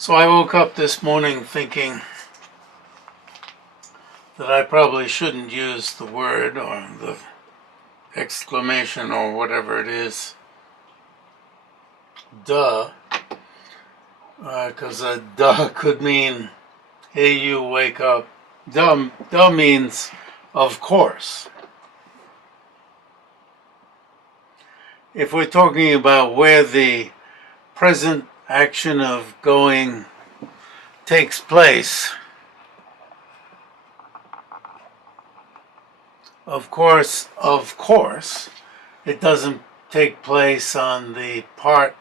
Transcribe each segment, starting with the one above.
So I woke up this morning thinking that I probably shouldn't use the word or the exclamation or whatever it is, duh, because a duh could mean, hey, you wake up. Duh means, of course. If we're talking about where the present action of going takes place, of course, it doesn't take place on the part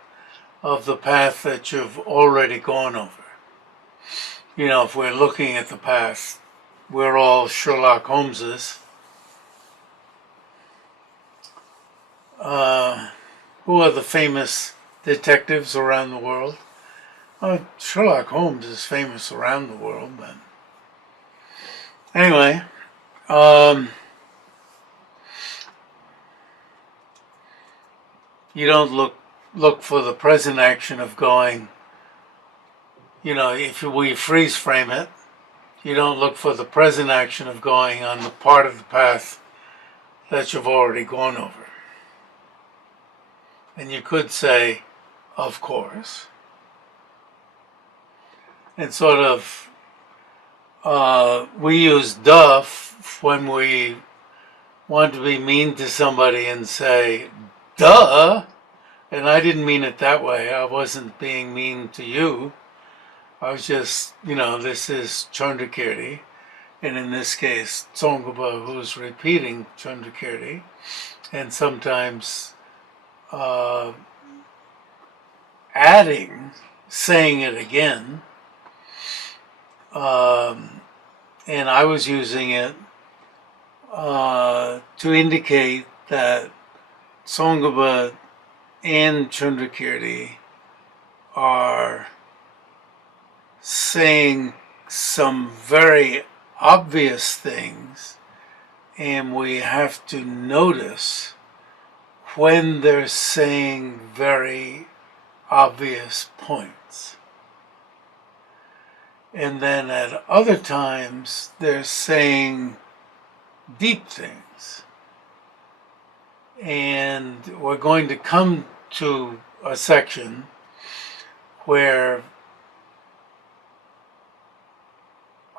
of the path that you've already gone over. You know, if we're looking at the past, we're all Sherlock Holmeses. Who are the famous detectives around the world? Sherlock Holmes is famous around the world, but anyway, you don't look for the present action of going. You know, if we freeze frame it, you don't look for the present action of going on the part of the path that you've already gone over. And you could say, of course. And sort of, we use duh when we want to be mean to somebody and say, duh, and I didn't mean it that way. I wasn't being mean to you. I was just, this is Chandrakirti, and in this case, Tsong-kha-pa, who's repeating Chandrakirti, and sometimes adding, saying it again, and I was using it to indicate that Tsong-kha-pa and Chandrakirti are saying some very obvious things, and we have to notice when they're saying very obvious points. And then at other times, they're saying deep things. And we're going to come to a section where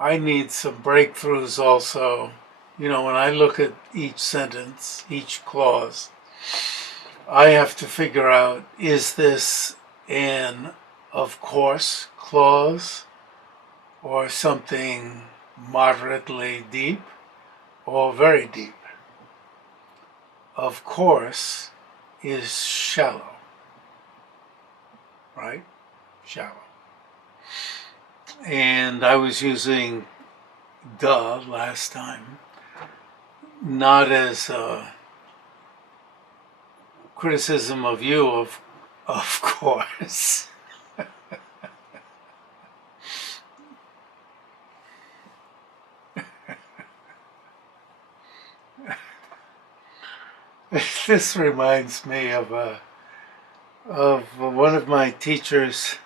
I need some breakthroughs also. When I look at each sentence, each clause, I have to figure out, is this an of course clause or something moderately deep or very deep? Of course is shallow, right? Shallow. And I was using duh last time, not as a criticism of you, of course. This reminds me of one of my teachers.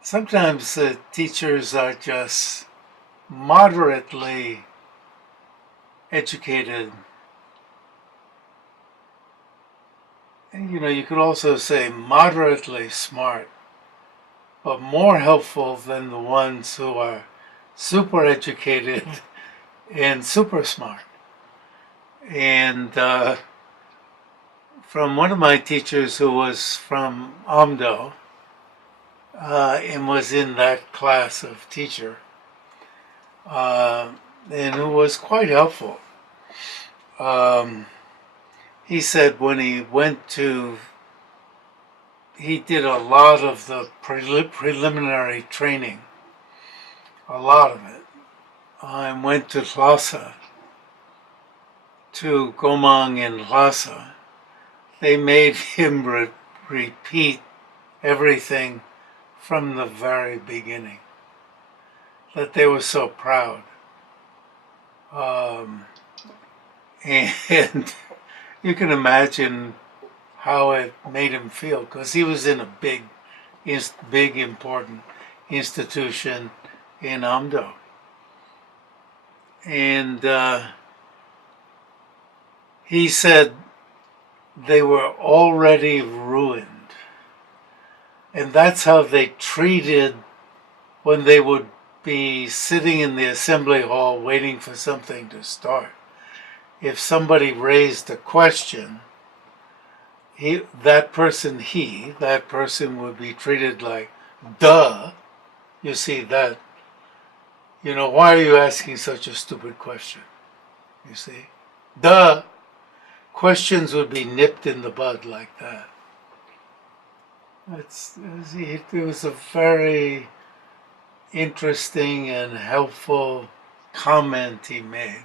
Sometimes the teachers are just moderately educated. And, you could also say moderately smart, but more helpful than the ones who are super educated and super smart. And from one of my teachers who was from Amdo, and was in that class of teacher, and who was quite helpful. He said when he did a lot of the preliminary training, a lot of it, and went to Lhasa, to Gomang in Lhasa. They made him repeat everything from the very beginning, that they were so proud. And you can imagine how it made him feel, because he was in a big is big important institution in Amdo. And he said they were already ruined. And that's how they treated when they would be sitting in the assembly hall waiting for something to start. If somebody raised a question, that person would be treated like, duh. You see that, why are you asking such a stupid question? You see? Duh. Questions would be nipped in the bud like that. It was a very interesting and helpful comment he made.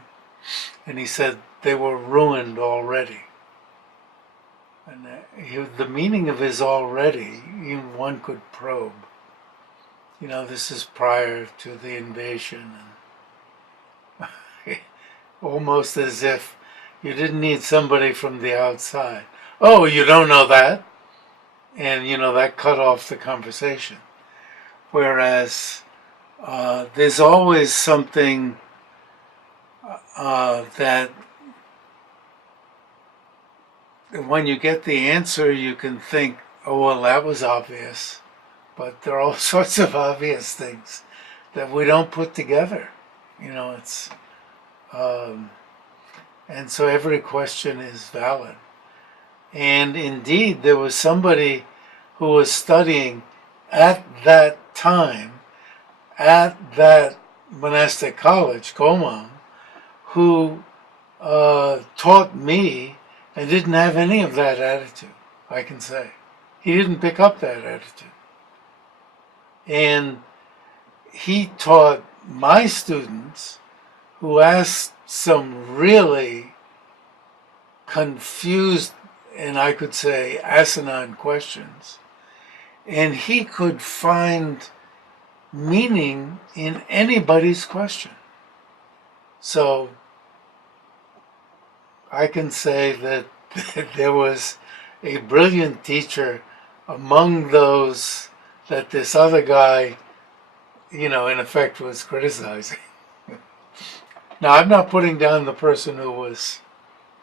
And he said they were ruined already. And the meaning of his already, even one could probe. This is prior to the invasion. And almost as if you didn't need somebody from the outside. Oh, you don't know that? And, that cut off the conversation. Whereas there's always something that when you get the answer, you can think, oh, well, that was obvious. But there are all sorts of obvious things that we don't put together. And so every question is valid. And indeed, there was somebody who was studying at that time, at that monastic college, Gomam, who taught me and didn't have any of that attitude, I can say. He didn't pick up that attitude. And he taught my students, who asked some really confused and I could say asinine questions, and he could find meaning in anybody's question. So I can say that there was a brilliant teacher among those that this other guy, in effect was criticizing. Now, I'm not putting down the person who was,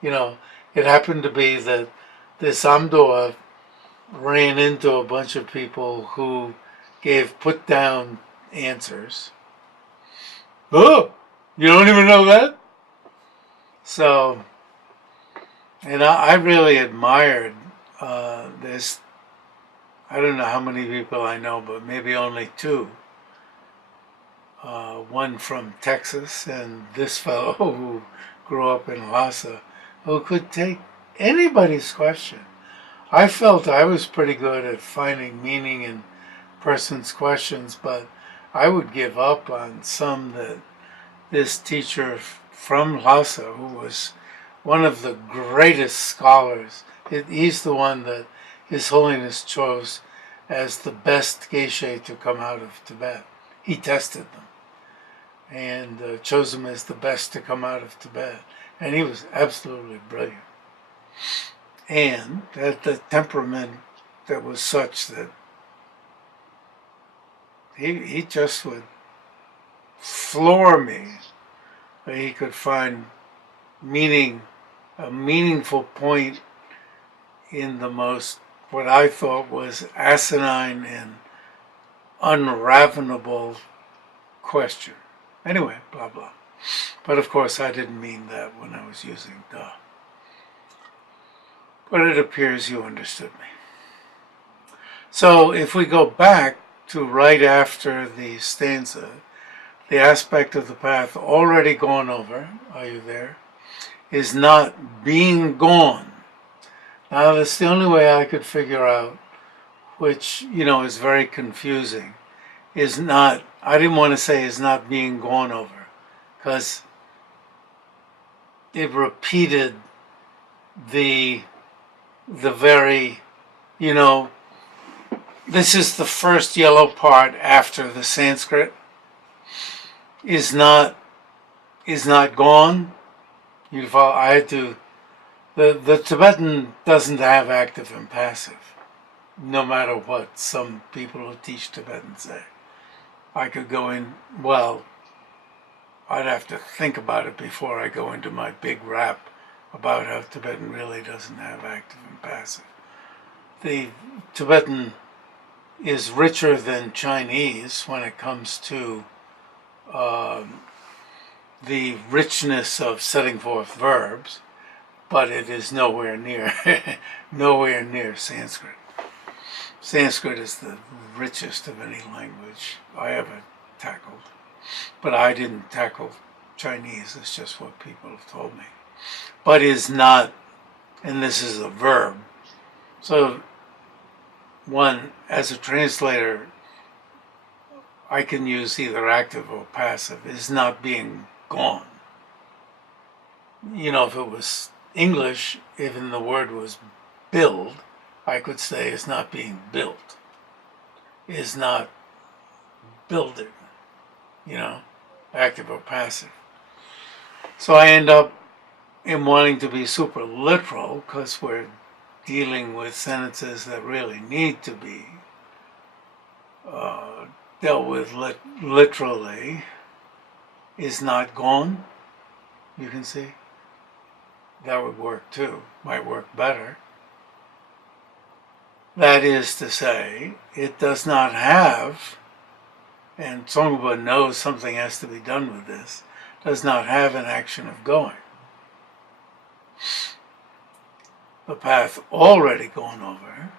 it happened to be that this Amdoa ran into a bunch of people who gave put-down answers. Oh, you don't even know that? So, and I really admired this. I don't know how many people I know, but maybe only two. One from Texas and this fellow who grew up in Lhasa, who could take anybody's question. I felt I was pretty good at finding meaning in person's questions, but I would give up on some that this teacher from Lhasa, who was one of the greatest scholars, he's the one that His Holiness chose as the best geisha to come out of Tibet. He tested them and chose him as the best to come out of Tibet. And he was absolutely brilliant. And that the temperament that was such that he just would floor me. He could find meaning, a meaningful point in the most, what I thought was asinine and unravelable question. Anyway, blah, blah. But of course, I didn't mean that when I was using duh. But it appears you understood me. So if we go back to right after the stanza, the aspect of the path already gone over, are you there, is not being gone. Now that's the only way I could figure out, which, is very confusing, is not, I didn't want to say is not being gone over, because it repeated the very, this is the first yellow part after the Sanskrit, is not gone. You follow? I had to, the Tibetan doesn't have active and passive. no matter what some people who teach Tibetan say. I could go in, well, I'd have to think about it before I go into my big rap about how Tibetan really doesn't have active and passive. The Tibetan is richer than Chinese when it comes to the richness of setting forth verbs, but it is nowhere near nowhere near Sanskrit. Sanskrit is the richest of any language I ever tackled, but I didn't tackle Chinese. It's just what people have told me. But is not, and this is a verb. So one, as a translator, I can use either active or passive, is not being gone. You know, if it was English, even the word was build, I could say is not being built, is not building, you know, active or passive. So I end up in wanting to be super literal because we're dealing with sentences that really need to be dealt with literally. Is not gone, you can see. That would work too, might work better. That is to say, it does not have, and Tsong-kha-pa knows something has to be done with this, does not have an action of going. The path already gone over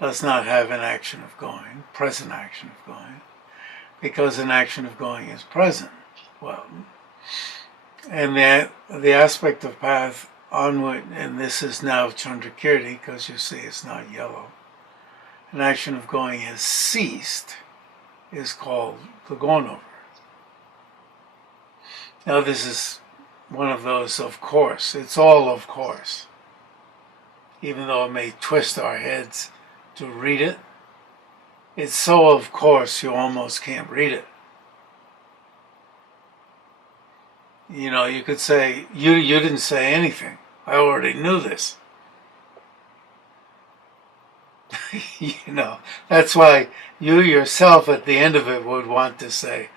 does not have an action of going, present action of going, because an action of going is present. Well, and the aspect of path onward, and this is now Chandrakirti, because you see it's not yellow, an action of going has ceased, is called the gone over. Now this is one of those of course, it's all of course. Even though it may twist our heads to read it, it's so of course you almost can't read it. You know, you could say, you didn't say anything. I already knew this. You know, that's why you yourself at the end of it would want to say,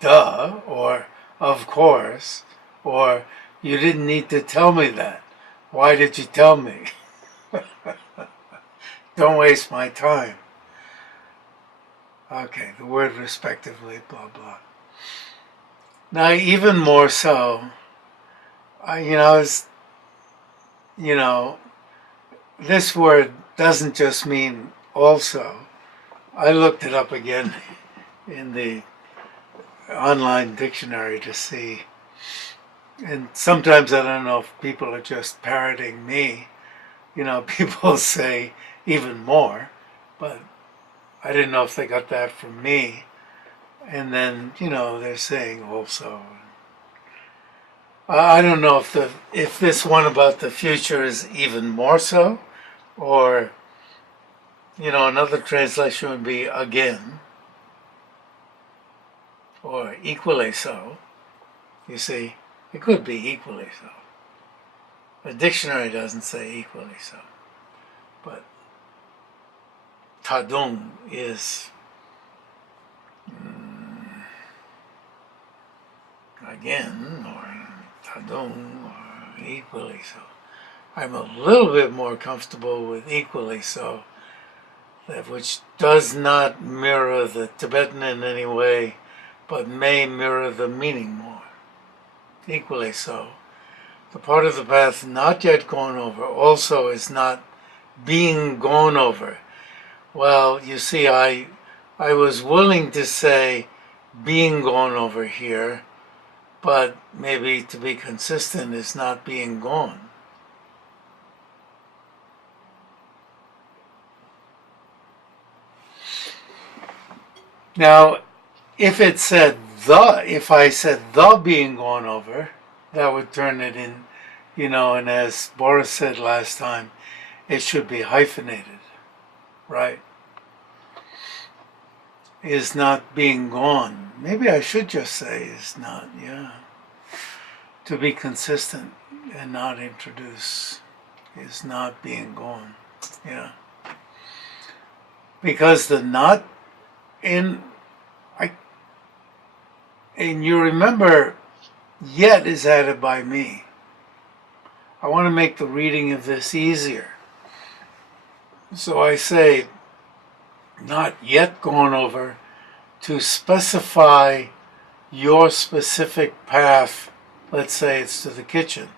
duh, or of course, or you didn't need to tell me that. Why did you tell me? Don't waste my time. Okay, the word respectively, blah, blah. Now, even more so, this word doesn't just mean also. I looked it up again in the online dictionary to see, and sometimes I don't know if people are just parroting me. You know, people say even more, but I didn't know if they got that from me. And then, you know, they're saying also. I don't know if this one about the future is even more so, or, you know, another translation would be again, or equally so. You see, it could be equally so. The dictionary doesn't say equally so, but tadung is again, or tadung, or equally so. I'm a little bit more comfortable with equally so, which does not mirror the Tibetan in any way, but may mirror the meaning more. Equally so. The part of the path not yet gone over also is not being gone over. Well, you see, I was willing to say being gone over here, but maybe to be consistent is not being gone. Now, if I said the being gone over, that would turn it in, you know, and as Boris said last time, it should be hyphenated, right? Is not being gone. Maybe I should just say is not, yeah. To be consistent and not introduce is not being gone, yeah. Because the not in, and you remember, yet is added by me. I want to make the reading of this easier. So I say, not yet gone over, to specify your specific path. Let's say it's to the kitchen,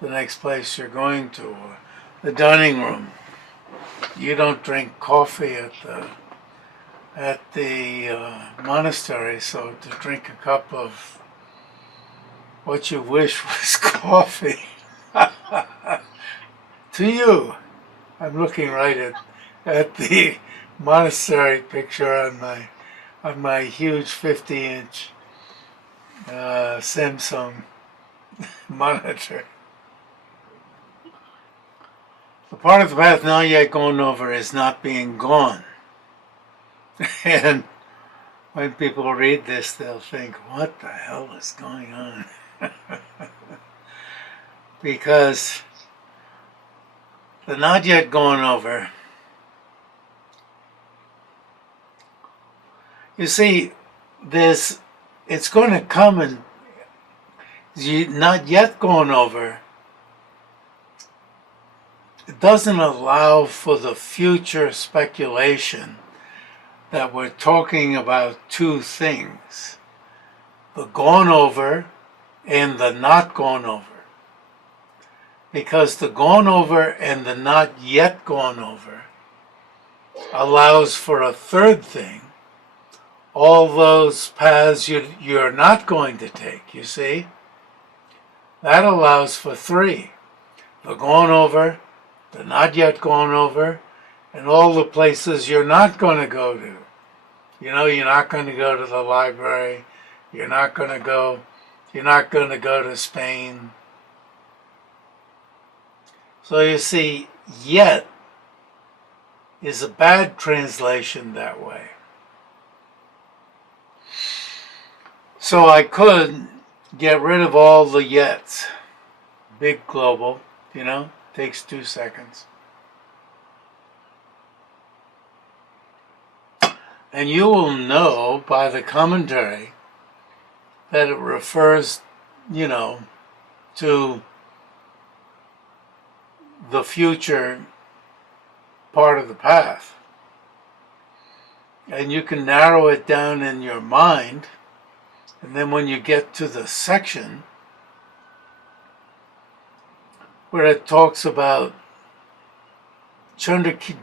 the next place you're going to, or the dining room. You don't drink coffee at the monastery, so to drink a cup of what you wish was coffee. To you, I'm looking right at the monastery picture on my huge 50-inch Samsung monitor. The part of the path not yet gone over is not being gone. And when people read this, they'll think, what the hell is going on? Because the not yet gone over, you see, it's going to come, and not yet gone over, it doesn't allow for the future speculation that we're talking about two things, the gone over and the not gone over. Because the gone over and the not yet gone over allows for a third thing, all those paths you're not going to take, you see? That allows for three, the gone over, the not yet gone over, and all the places you're not going to go to. You know, you're not going to go to the library, you're not going to go to Spain. So you see, yet is a bad translation that way. So I could get rid of all the yets. Big global, takes 2 seconds. And you will know by the commentary that it refers, to the future part of the path. And you can narrow it down in your mind, and then when you get to the section where it talks about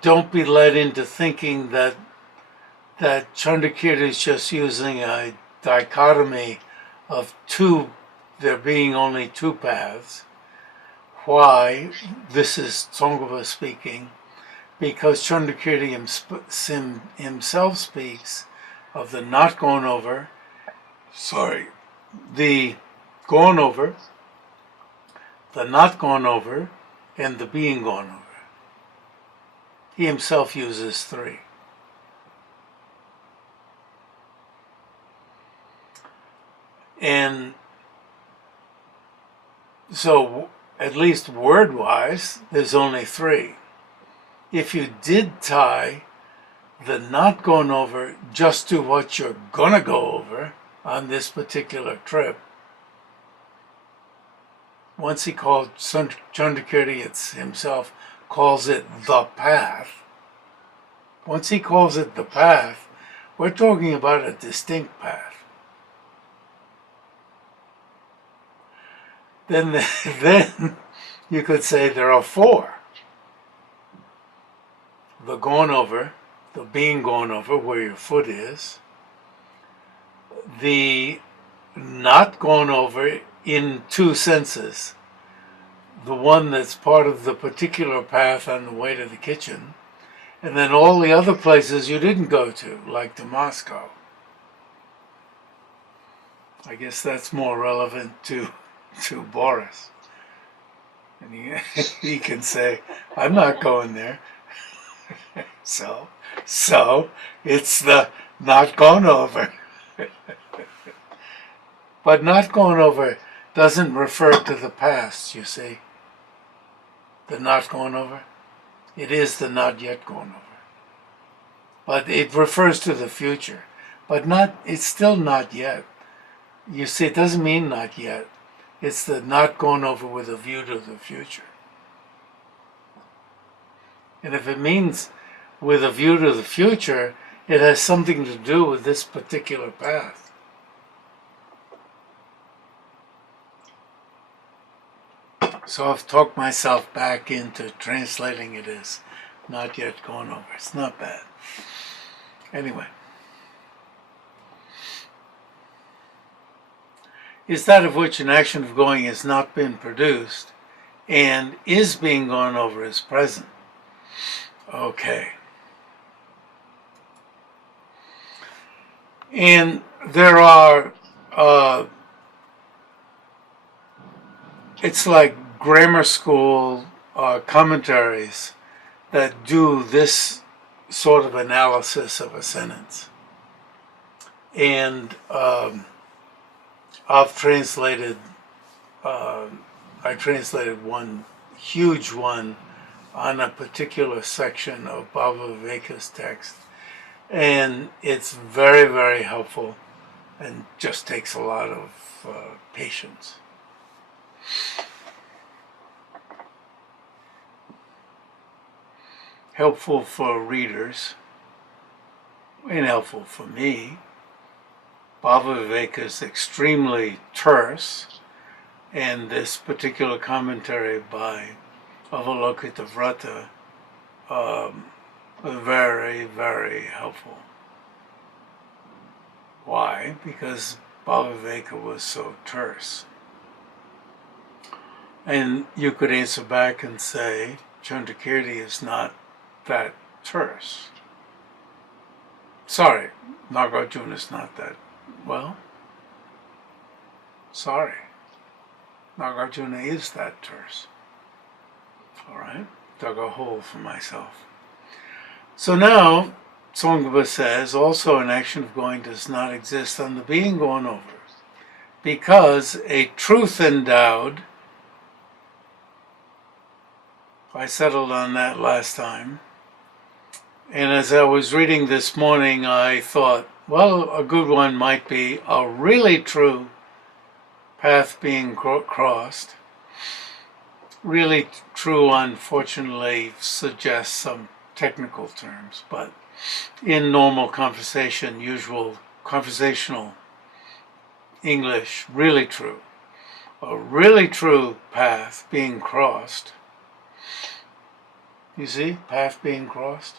don't be led into thinking that Chandrakirti is just using a dichotomy of there being only two paths. Why? This is Tsong-kha-pa speaking, because Chandrakirti himself speaks of the not gone over, the gone over, the not gone over, and the being gone over. He himself uses three. And so, at least word-wise, there's only three. If you did tie the not gone over just to what you're gonna go over on this particular trip, once he called Chandrakirti himself calls it the path. Once he calls it the path, we're talking about a distinct path. Then you could say there are four. The gone over, the being gone over, where your foot is. The not gone over in two senses. The one that's part of the particular path on the way to the kitchen. And then all the other places you didn't go to, like to Moscow. I guess that's more relevant to Boris. And he can say, I'm not going there. So it's the not gone over. But not gone over doesn't refer to the past, you see. The not gone over. It is the not yet gone over. but it refers to the future. But not, it's still not yet. You see, it doesn't mean not yet. It's the not gone over with a view to the future. And if it means with a view to the future, it has something to do with this particular path. So I've talked myself back into translating it as not yet gone over. It's not bad. Anyway. Is that of which an action of going has not been produced and is being gone over as present. Okay. And there are, it's like grammar school commentaries that do this sort of analysis of a sentence. And I've translated, I translated one huge one on a particular section of Bhava Viveka's text. And it's very, very helpful and just takes a lot of patience. Helpful for readers and helpful for me. Bhava Viveka is extremely terse, and this particular commentary by Avalokitavrata very, very helpful. Why? Because Bhava Viveka was so terse. And you could answer back and say, Chandrakirti is not that terse. Sorry, Nagarjuna is not that. Well, sorry. Nagarjuna is that terse. All right, dug a hole for myself. So now, Tsong-kha-pa says, also an action of going does not exist on the being gone over, because a truth endowed, I settled on that last time, and as I was reading this morning, I thought, well, a good one might be a really true path being crossed. Really true, unfortunately, suggests some technical terms, but in normal conversation, usual conversational English, really true. A really true path being crossed. You see, path being crossed.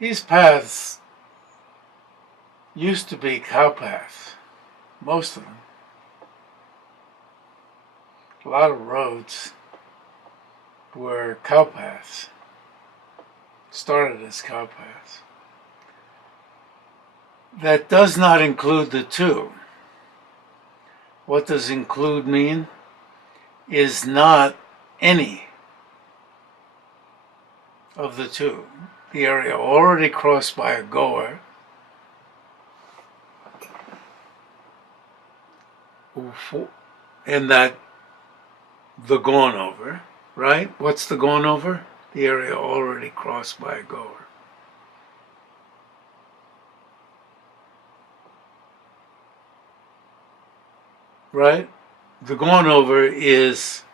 These paths used to be cow paths, most of them. A lot of roads were cow paths, started as cow paths. That does not include the two. What does include mean? Is not any of the two. The area already crossed by a goer and that the gone over, right? What's the gone over? The area already crossed by a goer. Right? The gone over is,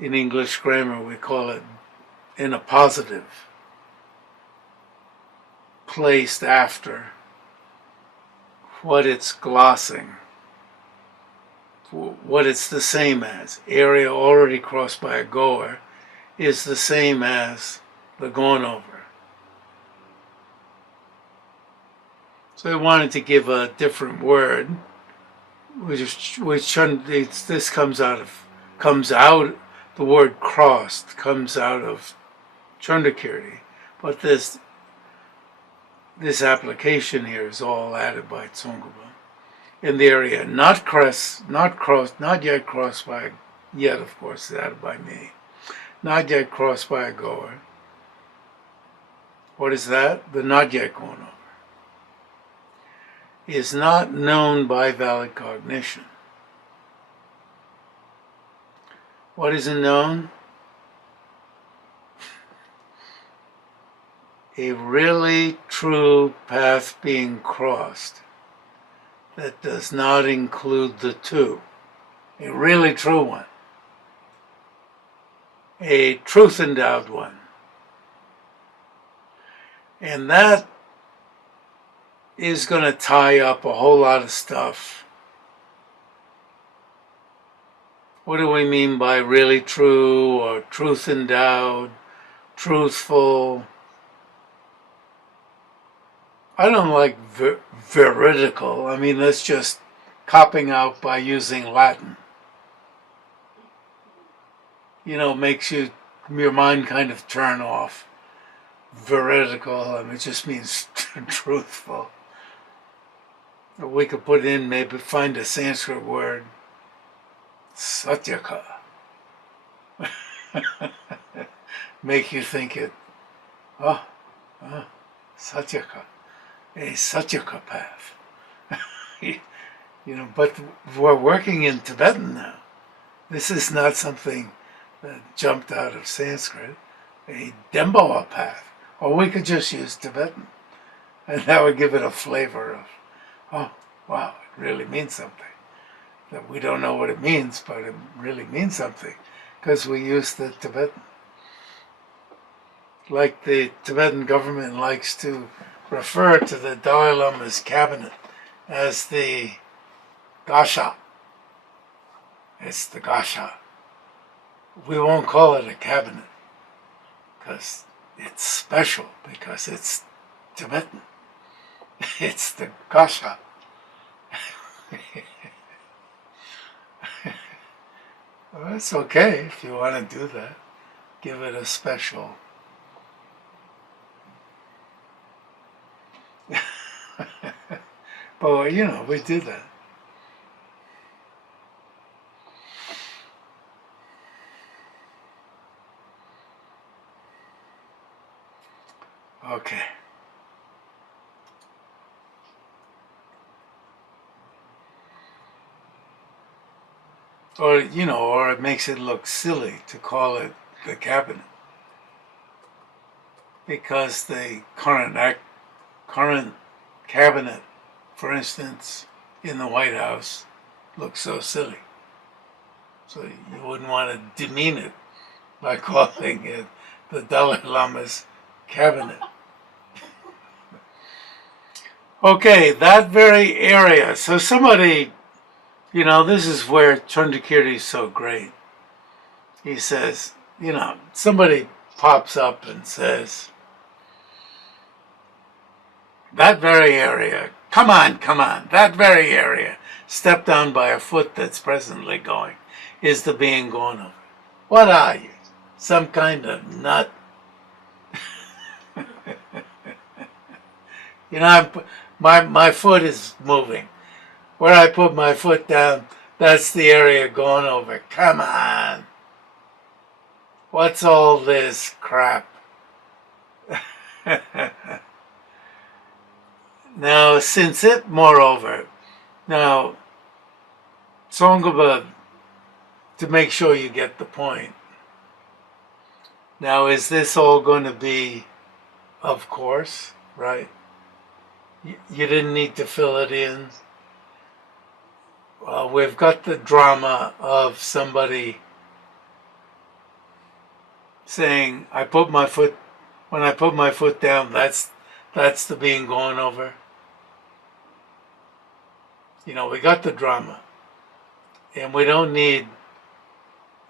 in English grammar, we call it in a positive, placed after what it's glossing, what it's the same as. Area already crossed by a goer is the same as the gone over. So I wanted to give a different word, which this comes out, the word crossed comes out of Chandrakirti, but this application here is all added by Tsong-kha-pa. In the area not yet crossed by, yet of course, added by me, not yet crossed by a goer. What is that? The not yet gone over. Is not known by valid cognition. What isn't known? a really true path being crossed that does not include the two. A really true one. A truth-endowed one. And that is going to tie up a whole lot of stuff. What do we mean by really true or truth-endowed, truthful? I don't like veridical. I mean, that's just copping out by using Latin. You know, makes your mind kind of turn off. Veridical, I mean, it just means truthful. Or we could put in, maybe find a Sanskrit word, satyaka. Make you think it, satyaka, a satyaka path. You know, but we're working in Tibetan now. This is not something that jumped out of Sanskrit, a Demboa path. Or we could just use Tibetan. And that would give it a flavor of, oh, wow, it really means something. That we don't know what it means, but it really means something because we use the Tibetan. Like the Tibetan government likes to refer to the Dalai Lama's cabinet as the Gasha. It's the Gasha. We won't call it a cabinet because it's special, because it's Tibetan. It's the Gasha. Well, it's okay if you want to do that. Give it a special. But, you know, we do that. Okay. Or, you know, or it makes it look silly to call it the cabinet. Because the current cabinet, for instance, in the White House, looks so silly. So you wouldn't want to demean it by calling it the Dalai Lama's cabinet. Okay, that very area. So somebody, you know, this is where Chandrakirti is so great. He says, you know, somebody pops up and says, that very area, come on, that very area, stepped on by a foot that's presently going, is the being gone over. What are you? Some kind of nut? You know, my foot is moving. Where I put my foot down, that's the area going over. Come on. What's all this crap? Now, since it, moreover, now, Tsong-kha-pa, to make sure you get the point. Now, is this all going to be, of course, right? You didn't need to fill it in. We've got the drama of somebody saying, when I put my foot down, that's the being going over. You know, we got the drama. And we don't need,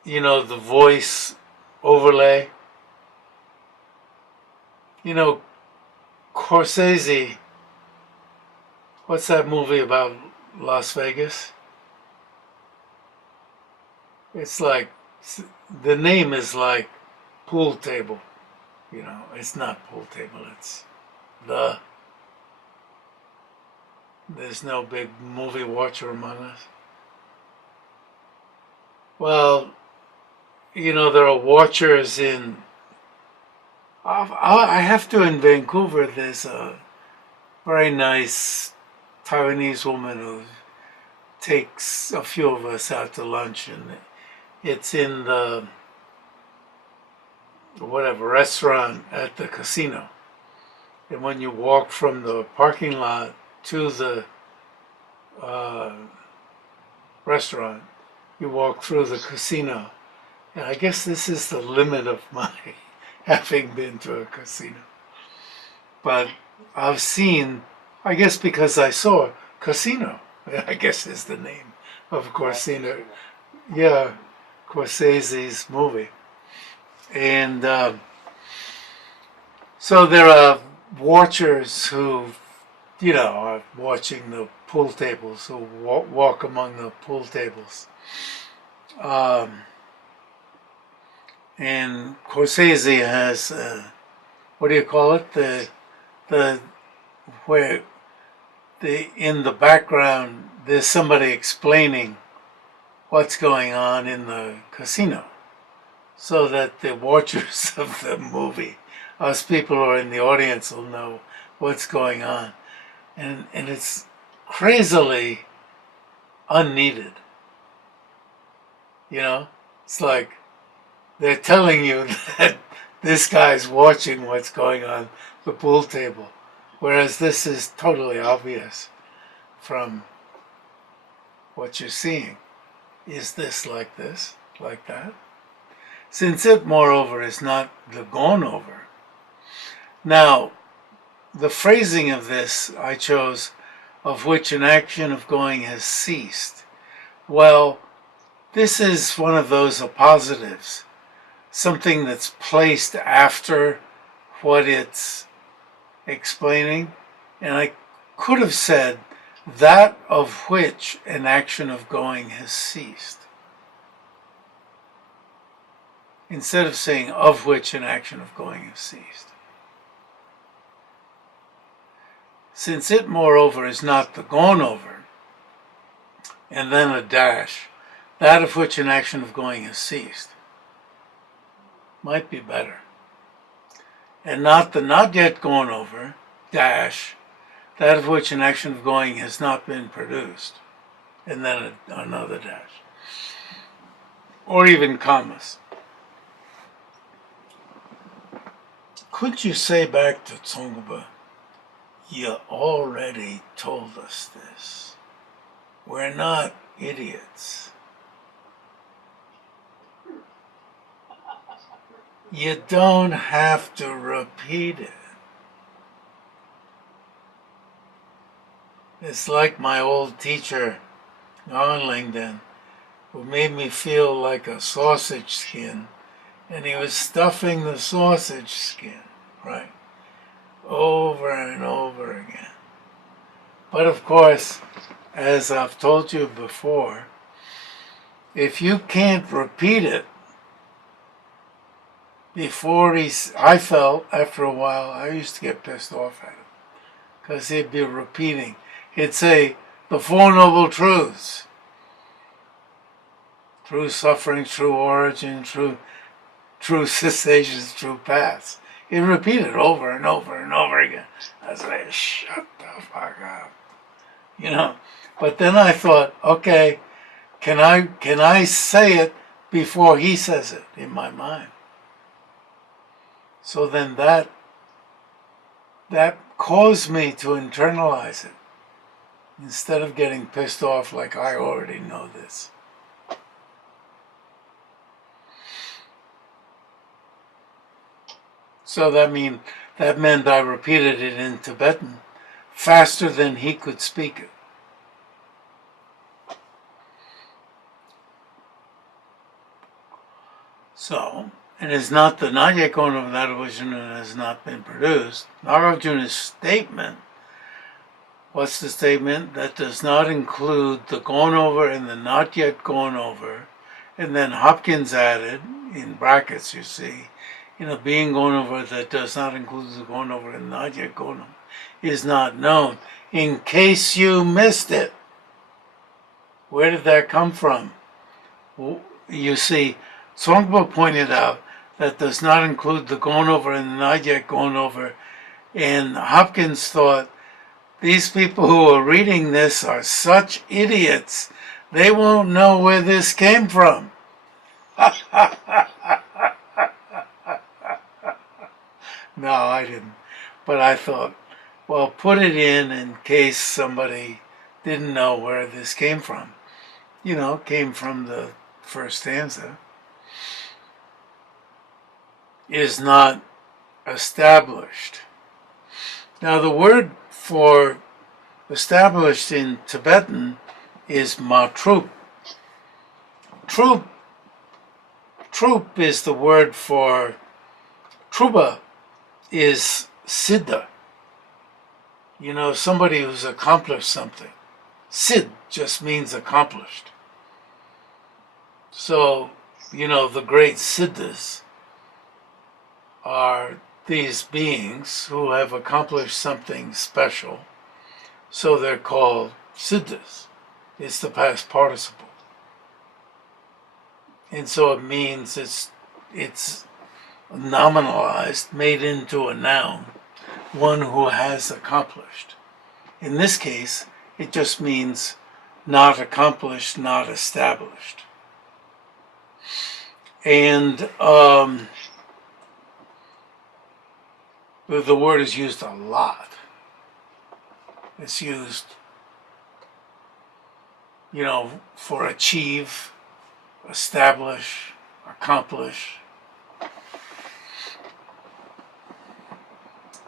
you know, the voice overlay. You know, Scorsese, what's that movie about Las Vegas? It's like, the name is like pool table. You know, it's not pool table, it's there's no big movie watcher among us. Well, you know, there are watchers in, I have to, in Vancouver, there's a very nice Taiwanese woman who takes a few of us out to lunch, and it's in the whatever restaurant at the casino. And when you walk from the parking lot to the restaurant, you walk through the casino. And I guess this is the limit of my having been to a casino. But I've seen, I guess because I saw Casino, I guess is the name of Corsino. Yeah, Scorsese's movie. And so there are watchers who, are watching the pool tables, who walk among the pool tables. And Scorsese has, what do you call it? Where in the background there's somebody explaining what's going on in the casino, so that the watchers of the movie, us people who are in the audience, will know what's going on. And it's crazily unneeded. It's like they're telling you that this guy's watching what's going on the pool table, whereas this is totally obvious from what you're seeing. Is this, like that? Since it, moreover, is not the gone over. Now, the phrasing of this I chose, of which an action of going has ceased. Well, this is one of those appositives, something that's placed after what it's explaining. And I could have said, that of which an action of going has ceased, instead of saying of which an action of going has ceased. Since it, moreover, is not the gone over, and then a dash, that of which an action of going has ceased, might be better. And not the not yet gone over, dash, that of which an action of going has not been produced, and then another dash. Or even commas. Could you say back to Tsong-kha-pa, you already told us this. We're not idiots. You don't have to repeat it. It's like my old teacher, Langdon, who made me feel like a sausage skin, and he was stuffing the sausage skin, right, over and over again. But of course, as I've told you before, if you can't repeat it before I felt after a while, I used to get pissed off at him, because he'd be repeating. He'd say, the Four Noble Truths. True suffering, true origin, true cessations, true paths. He'd repeat it over and over and over again. I was like, shut the fuck up. But then I thought, okay, can I say it before he says it in my mind? So then that caused me to internalize it, instead of getting pissed off like I already know this. So that meant I repeated it in Tibetan faster than he could speak it. So, it is not the not yet gone over that which has not been produced. Nagarjuna's statement, what's the statement? That does not include the gone over and the not yet gone over. And then Hopkins added, in brackets you see, being gone over that does not include the gone over and not yet gone over is not known. In case you missed it. Where did that come from? You see, Tsong-kha-pa pointed out that does not include the gone over and the not yet gone over. And Hopkins thought, these people who are reading this are such idiots, they won't know where this came from. No, I didn't. But I thought, well, put it in case somebody didn't know where this came from. You know, it came from the first stanza. Is not established. Now, the word for established in Tibetan is matrup. Trup is the word for truba is siddha. You know, somebody who's accomplished something. Sid just means accomplished. So, you know, the great siddhas are these beings who have accomplished something special. So they're called siddhas. It's the past participle. And so it means it's nominalized, made into a noun, one who has accomplished. In this case, it just means not accomplished, not established. And the word is used a lot. It's used, you know, for achieve, establish, accomplish.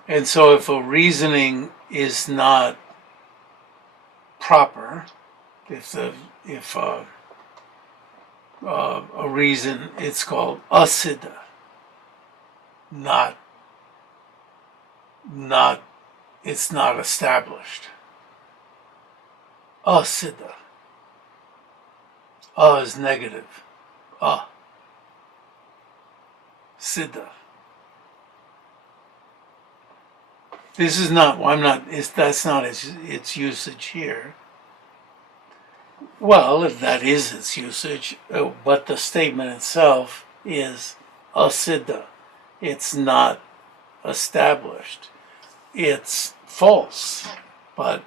And so if a reasoning is not proper, if a reason, it's called asiddha, it's not established. Asiddha. Is negative. Siddha. This is not, that's not its usage here. Well, if that is its usage, but the statement itself is asiddha. It's not established. It's false. But,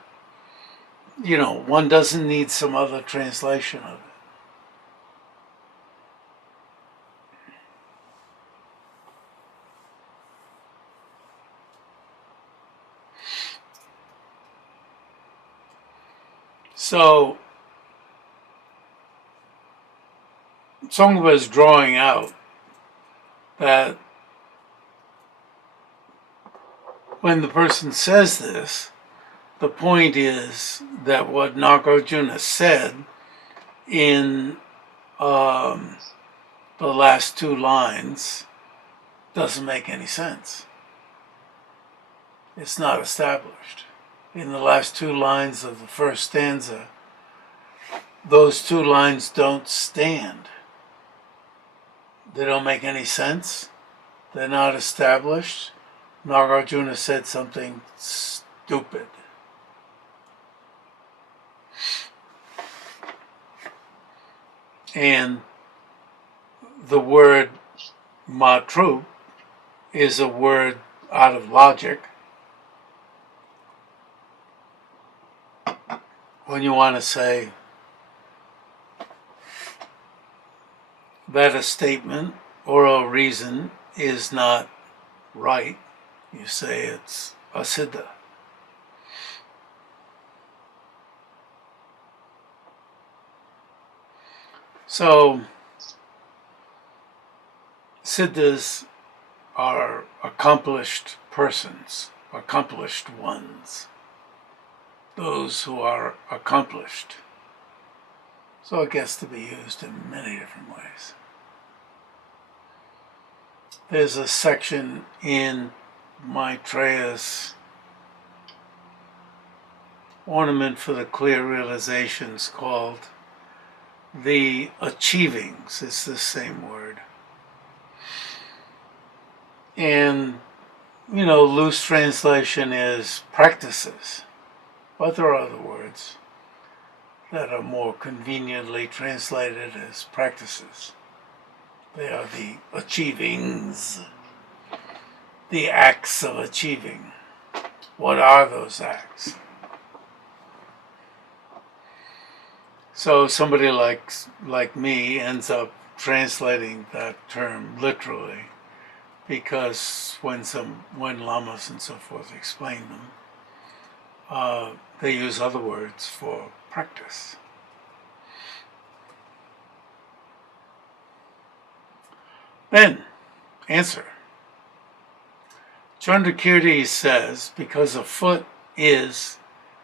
you know, one doesn't need some other translation of it. So, Tsong-kha-pa is drawing out that when the person says this, the point is that what Nagarjuna said in the last two lines doesn't make any sense. It's not established. In the last two lines of the first stanza, those two lines don't stand. They don't make any sense. They're not established. Nagarjuna said something stupid. And the word matru is a word out of logic. When you want to say that a statement or a reason is not right, you say it's asiddha. So, siddhas are accomplished persons, accomplished ones. Those who are accomplished. So it gets to be used in many different ways. There's a section in Maitreya's Ornament for the Clear Realizations called the Achievings. It's the same word. And, you know, loose translation is practices. But there are other words that are more conveniently translated as practices. They are the achievings, the acts of achieving. What are those acts? So somebody like me ends up translating that term literally because when lamas and so forth explain them, they use other words for practice. Then, answer. Chandrakirti says, because a foot is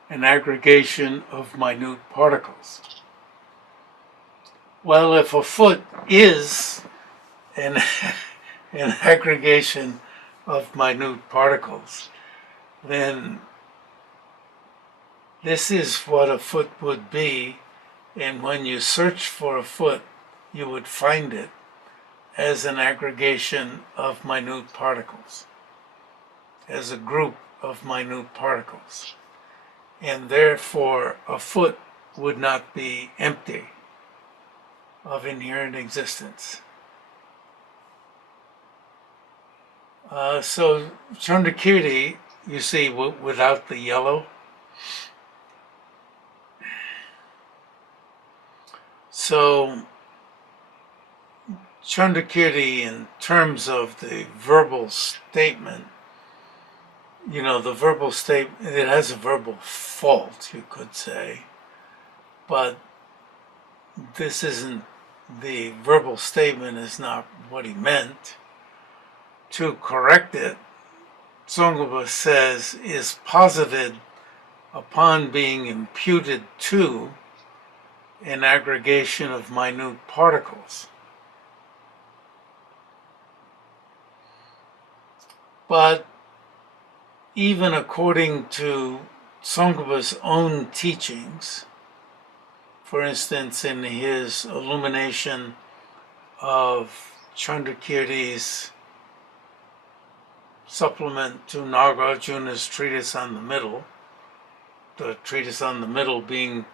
an aggregation of minute particles. Well, if a foot is an aggregation of minute particles, then this is what a foot would be, and when you search for a foot, you would find it as an aggregation of minute particles, as a group of minute particles. And therefore, a foot would not be empty of inherent existence. So Chandrakirti, you see, without the yellow. So Chandrakirti, in terms of the verbal statement, the verbal statement, it has a verbal fault, you could say, but this isn't, the verbal statement is not what he meant. To correct it, Tsong-kha-pa says, is posited upon being imputed to an aggregation of minute particles. But even according to Tsong-kha-pa's own teachings, for instance, in his illumination of Chandrakirti's supplement to Nagarjuna's Treatise on the Middle, the Treatise on the Middle being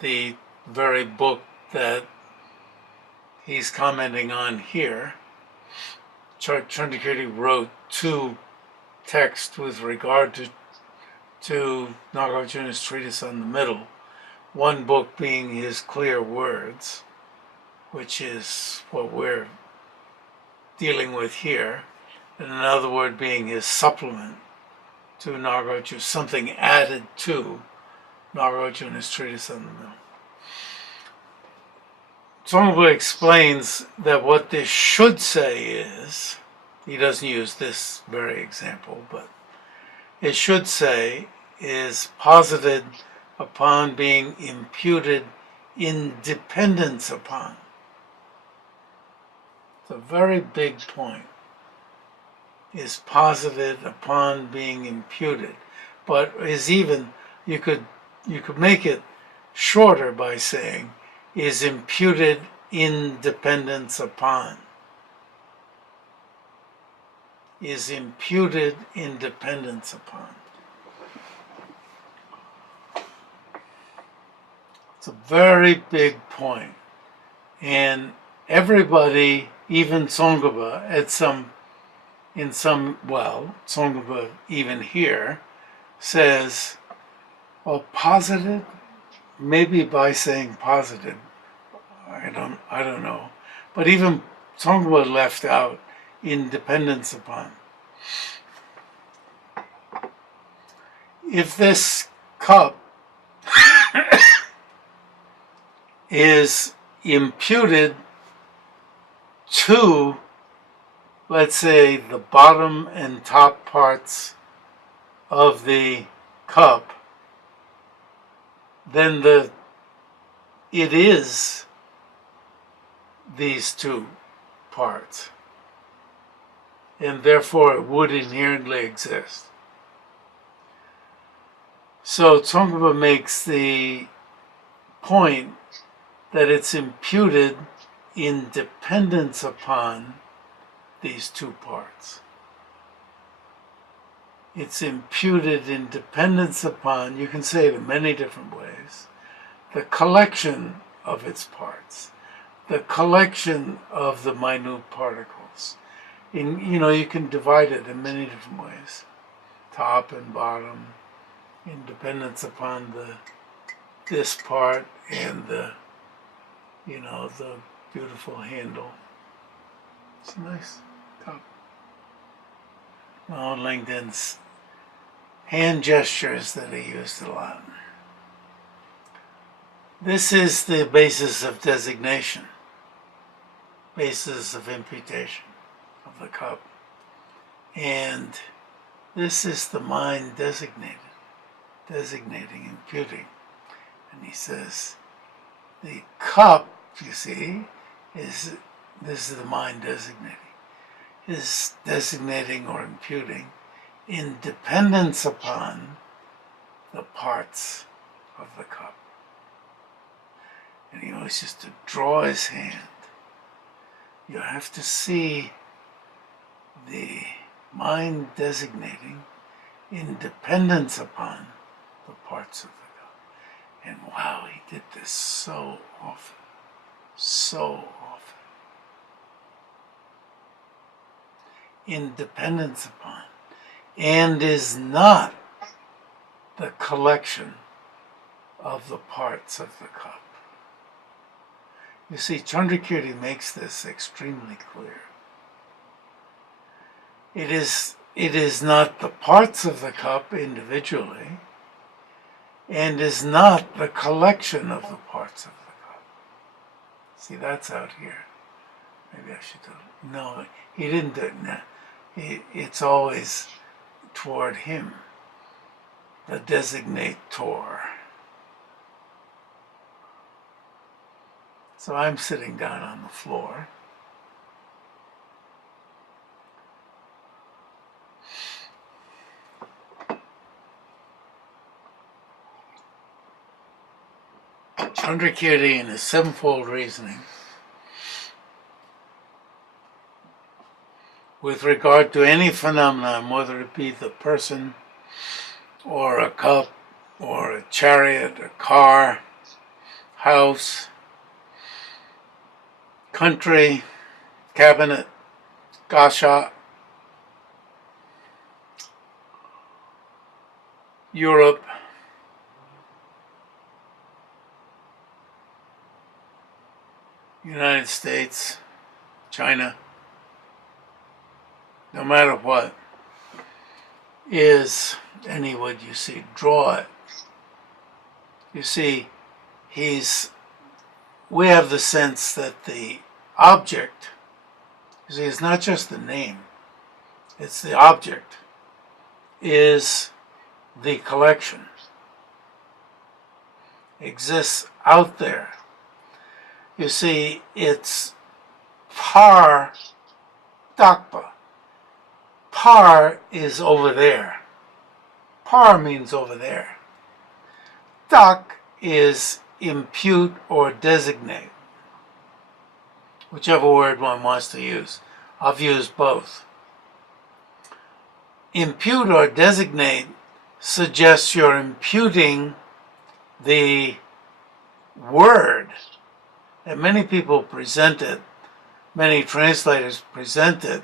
the very book that he's commenting on here, Chandrakirti wrote two texts with regard to Nagarjuna's Treatise on the Middle. One book being his Clear Words, which is what we're dealing with here, and another word being his supplement to Nagarjuna, something added to Nagarjuna's Treatise on the Middle. Tsong-kha-pa explains that what this should say is, he doesn't use this very example, but it should say is posited upon being imputed in dependence upon. It's a very big point. Is posited upon being imputed, but is even, you could make it shorter by saying is imputed in dependence upon. Is imputed in dependence upon. It's a very big point, and everybody, even Tsong-kha-pa, Tsong-kha-pa even here says, well, posited, maybe by saying posited, I don't know, but even Tsong-kha-pa left out in dependence upon. If this cup is imputed to, let's say, the bottom and top parts of the cup, then it is these two parts, and therefore it would inherently exist. So Tsong-kha-pa makes the point that it's imputed in dependence upon these two parts. It's imputed in dependence upon, you can say it in many different ways, the collection of its parts, the collection of the minute particles. You can divide it in many different ways, top and bottom, in dependence upon this part and the beautiful handle. It's a nice cup. Langdon's hand gestures that he used a lot. This is the basis of designation, basis of imputation of the cup. And this is the mind designating, imputing. And he says, the cup, you see, this is the mind designating, is designating or imputing in dependence upon the parts of the cup. And he always used to draw his hand. You have to see the mind designating in dependence upon the parts of the cup. And wow, he did this so often, so often. In dependence upon, and is not the collection of the parts of the cup. You see, Chandrakirti makes this extremely clear. It is not the parts of the cup individually, and is not the collection of the parts of the cup. See, that's out here. Maybe I should do. No, he didn't do it. No. It's always toward him, the designator. So I'm sitting down on the floor. Chandrakirti in his sevenfold reasoning with regard to any phenomenon, whether it be the person or a cup or a chariot, a car, house, country, cabinet, gasha, Europe, United States, China, no matter what, is, and he would, you see, draw it. You see, we have the sense that the object, you see, it's not just the name, it's the object, is the collection, exists out there. You see, it's par dakpa. Par is over there. Par means over there. Dak is impute or designate, whichever word one wants to use. I've used both. Impute or designate suggests you're imputing the word. And many people present it, many translators present it,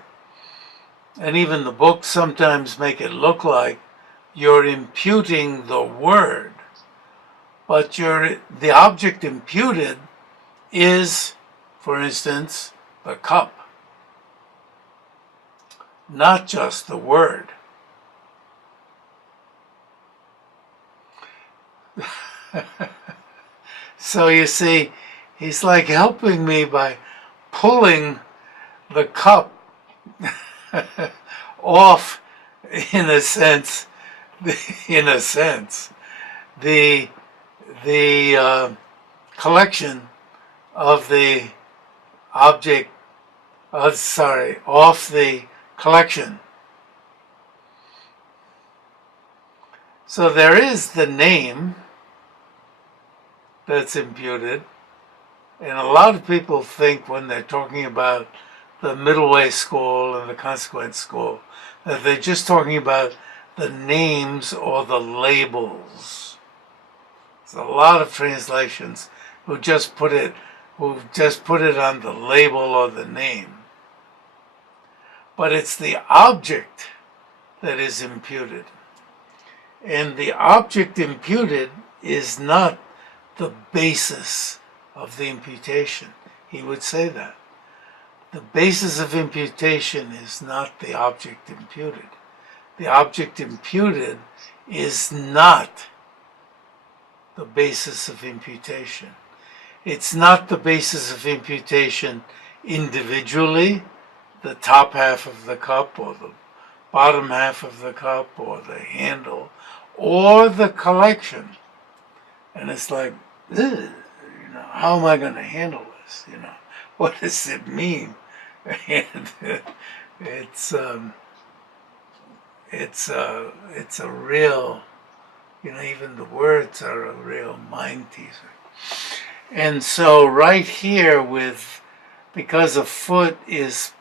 and even the books sometimes make it look like you're imputing the word. But the object imputed is, for instance, the cup, not just the word. So you see, he's like helping me by pulling the cup off, in a sense, the collection of the object, off the collection. So there is the name that's imputed, and a lot of people think when they're talking about the middle way school and the consequent school that they're just talking about the names or the labels. There's a lot of translations who just put it on the label or the name. But it's the object that is imputed. And the object imputed is not the basis of the imputation. He would say that. The basis of imputation is not the object imputed. the object imputed is not the basis of imputation. It's not the basis of imputation individually, the top half of the cup or the bottom half of the cup or the handle or the collection. And it's like, ugh, how am I going to handle this? What does it mean? And it's a real, even the words are a real mind teaser. And so right here because a foot is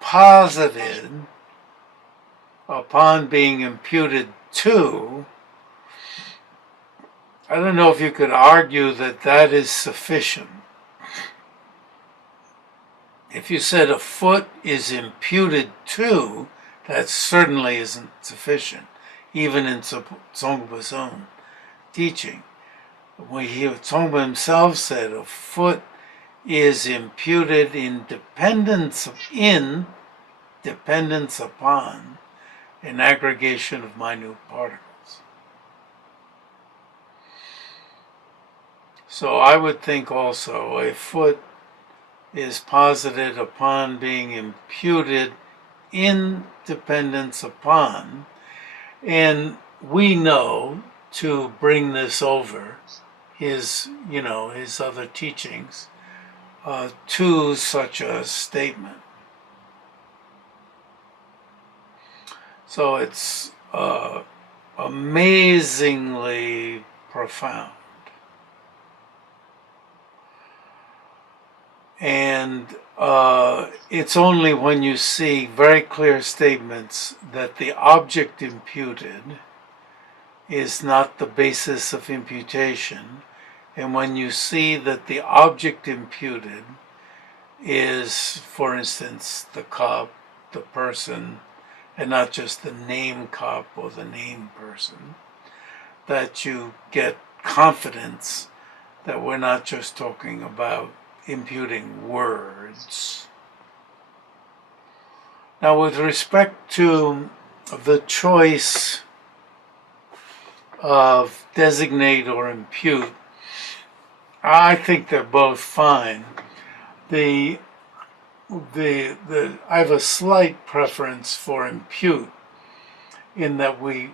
posited upon being imputed to, I don't know if you could argue that that is sufficient. If you said a foot is imputed to, that certainly isn't sufficient, even in Tsong-kha-pa's own teaching. Tsong-kha himself said a foot is imputed in dependence upon an aggregation of minute particles. So I would think also a foot is posited upon being imputed in dependence upon, and we know to bring this over his other teachings to such a statement. So it's amazingly profound. And it's only when you see very clear statements that the object imputed is not the basis of imputation, and when you see that the object imputed is, for instance, the cup, the person, and not just the name cup or the name person, that you get confidence that we're not just talking about imputing words. Now, with respect to the choice of designate or impute, I think they're both fine. I have a slight preference for impute in that we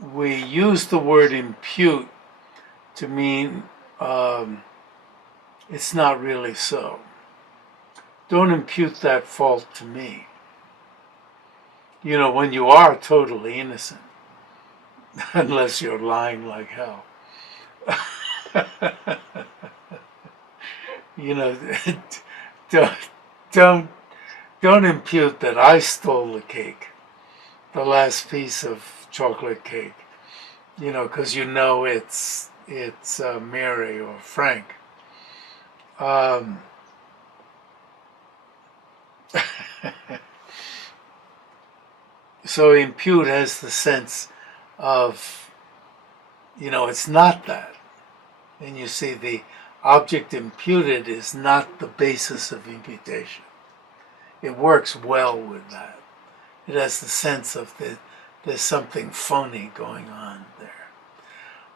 use the word impute to mean it's not really so. Don't impute that fault to me. When you are totally innocent, unless you're lying like hell. Don't impute that I stole the cake, the last piece of chocolate cake, because it's Mary or Frank. So impute has the sense of, it's not that. And you see the object imputed is not the basis of imputation. It works well with that. It has the sense of there's something phony going on there.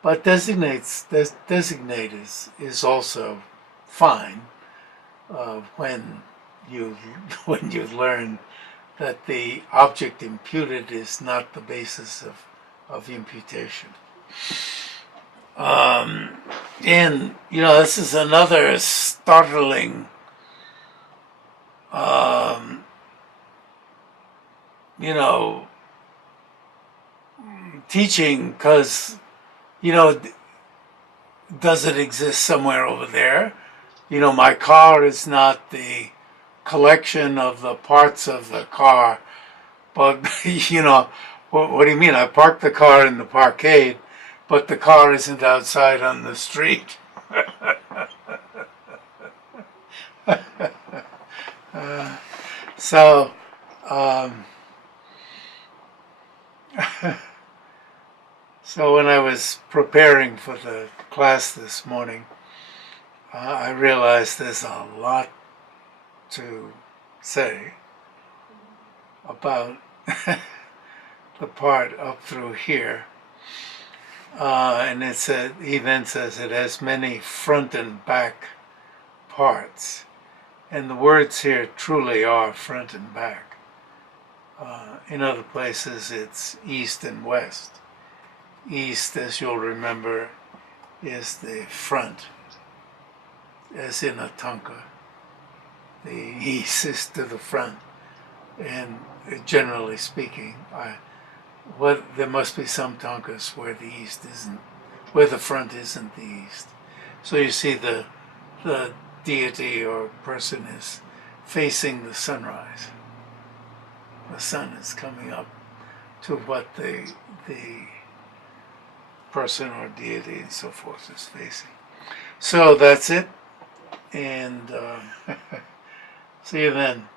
But designate is also fine when you learn that the object imputed is not the basis of imputation. And this is another startling teaching, because does it exist somewhere over there? My car is not the collection of the parts of the car, but what do you mean? I parked the car in the parkade, but the car isn't outside on the street. So when I was preparing for the class this morning, I realized there's a lot to say about the part up through here. And he then says it has many front and back parts. And the words here truly are front and back. In other places it's east and west. East, as you'll remember, is the front, as in a tanka. The east is to the front. And generally speaking, there must be some tankas where the east isn't, where the front isn't the east. So you see the deity or person is facing the sunrise. The sun is coming up to what the person or deity and so forth is facing. So that's it, and see you then.